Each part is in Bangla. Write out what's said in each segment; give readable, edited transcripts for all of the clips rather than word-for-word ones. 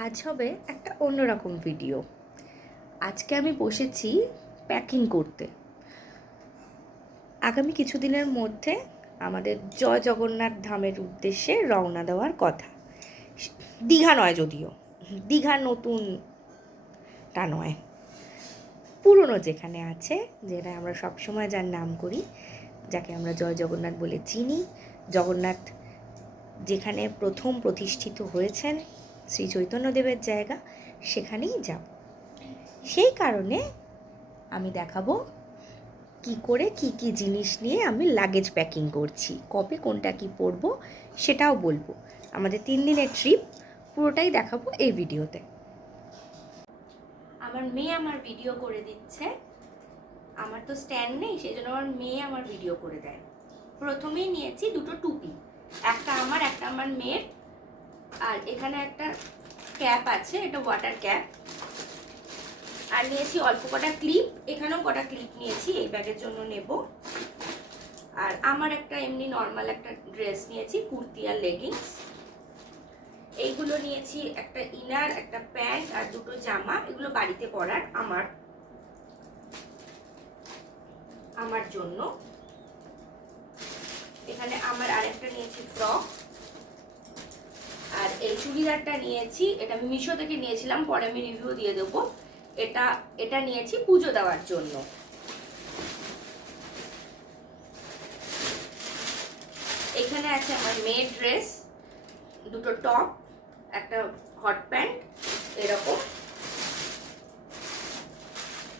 আজ হবে একটা অন্যরকম ভিডিও। আজকে আমি বসেছি প্যাকিং করতে। আগামী কিছুদিনের মধ্যে আমাদের জয় জগন্নাথ ধামের উদ্দেশ্যে রওনা দেওয়ার কথা। দীঘা নয়, যদিও দীঘা নতুনটা নয়, পুরনো যেখানে আছে, যেটা আমরা সবসময় যার নাম করি, যাকে আমরা জয় জগন্নাথ বলে চিনি। জগন্নাথ যেখানে প্রথম প্রতিষ্ঠিত হয়েছেন, শ্রী চৈতন্যদেবের জায়গা, সেখানেই যাব। সেই কারণে আমি দেখাবো কি করে কি কি জিনিস নিয়ে আমি লাগেজ প্যাকিং করছি, কবে কোনটা কি পরবো সেটাও বলবো। আমাদের 3 দিনের ট্রিপ পুরোটাই দেখাবো এই ভিডিওতে। আমার মেয়ে আমার ভিডিও করে দিচ্ছে। আমার তো স্ট্যান্ড নেই, সেই জন্য আমার মেয়ে আমার ভিডিও করে দেয়। প্রথমেই নিয়েছি দুটো টুপি, একটা আমার একটা আমার মেয়ের। আর এখানে একটা ক্যাপ আছে, এটা ওয়াটার ক্যাপ। আর নিয়েছি অল্প কটা ক্লিপ, এখানেও কটা ক্লিপ নিয়েছি, এই ব্যাগের জন্য নেব। আর আমার একটা এমনি নর্মাল একটা ড্রেস নিয়েছি, কুর্তি আর লেগিংস। এইগুলো নিয়েছি, একটা ইনার, একটা প্যান্ট আর দুটো জামা। এগুলো বাড়িতে পরার আমার জন্য। এখানে আমার আরেকটা নিয়েছি ফ্রক। আর এই চুড়িদারটা নিয়েছি, এটা আমি মিশো থেকে নিয়েছিলাম, পরে আমি রিভিউ দিয়ে দেবো। এটা নিয়েছি পুজো দেওয়ার জন্য। এখানে আছে আমার মেয়ের ড্রেস, দুটো টপ, একটা হট প্যান্ট এরকম।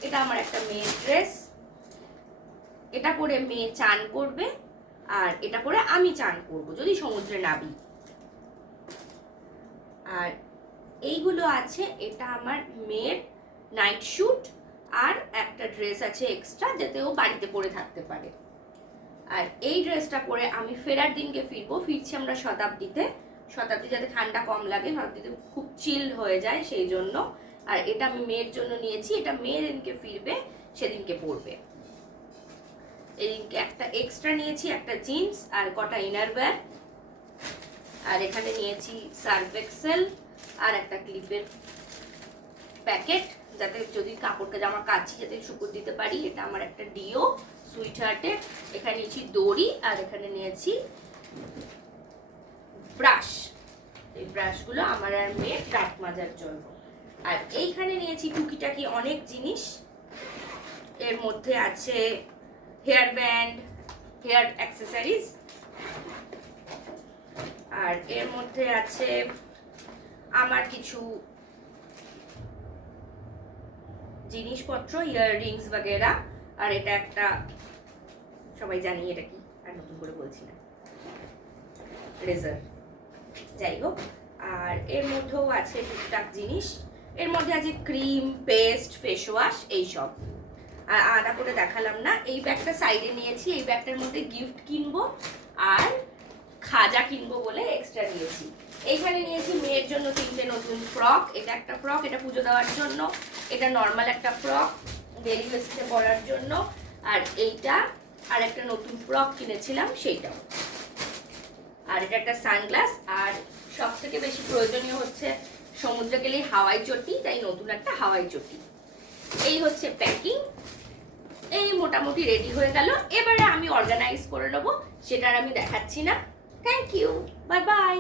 এটা আমার একটা মেয়ের ড্রেস, এটা পরে মেয়ে চান করবে, আর এটা পরে আমি চান করব যদি সমুদ্রে নামি। আর এইগুলো আছে, এটা আমার মেয়ের নাইট স্যুট, আর একটা ড্রেস আছে এক্সট্রা, যাতে ও বাড়িতে পরে থাকতে পারে। আর এই ড্রেসটা পরে আমি ফেরার দিনকে ফিরছি আমরা শতাব্দীতে যাতে ঠান্ডা কম লাগে, শতাব্দীতে খুব চিল হয়ে যায় সেই জন্য। আর এটা আমি মেয়ের জন্য নিয়েছি, এটা মেয়ে দিনকে ফিরবে সেদিনকে পরবে। এদিনকে একটা এক্সট্রা নিয়েছি, একটা জিন্স আর কটা ইনারওয়্যার। আর এখানে নিয়েছি সার্ফ এক্সেল আর একটা ক্লিপের প্যাকেট, যাতে যদি কাপড়টা জামা কাচি যাতে শুকোতে দিতে পারি। এটা আমার একটা ডিও সুইট হার্টের। এখানে নিয়েছি দড়ি, আর এখানে নিয়েছি ব্রাশ। এই ব্রাশগুলো আমার আর মেয়ের দাঁত মাজার জন্য। আর এইখানে নিয়েছি টুকিটাকি অনেক জিনিস। এর মধ্যে আছে হেয়ার ব্যান্ড, হেয়ার অ্যাক্সেসরিজ। আর এর মধ্যে আছে আমার কিছু জিনিসপত্র, ইয়াররিংস বাগেরা। আর এটা একটা, সবাই জানি এটা কি, আর নতুন করে বলছি না, রেজার। যাই হোক, আর এর মধ্যেও আছে টুকটাক জিনিস। এর মধ্যে আছে ক্রিম, পেস্ট, ফেস ওয়াশ, এইসব। আর আলাদা করে দেখালাম না। এই ব্যাগটা সাইডে নিয়েছি, এই ব্যাগটার মধ্যে গিফট কিনবো আর খাজা কিনবো বলে এক্সট্রা নিয়েছি। এইখানে নিয়েছি মেয়ের জন্য 3টে নতুন ফ্রক। এটা একটা ফ্রক, এটা পুজো দেওয়ার জন্য। এটা নর্মাল একটা ফ্রক, ডেলি বেসিসে পরার জন্য। আর এইটা আর একটা নতুন ফ্রক কিনেছিলাম, সেইটাও। আর এটা একটা সানগ্লাস। আর সব থেকে বেশি প্রয়োজনীয় হচ্ছে সমুদ্রে গেলে হাওয়াই চটি, তাই নতুন একটা হাওয়াই চটি। এই হচ্ছে প্যাকিং। এই মোটামুটি রেডি হয়ে গেল। এবারে আমি অর্গানাইজ করে নেবো, সেটার আমি দেখাচ্ছি না। Thank you, bye by.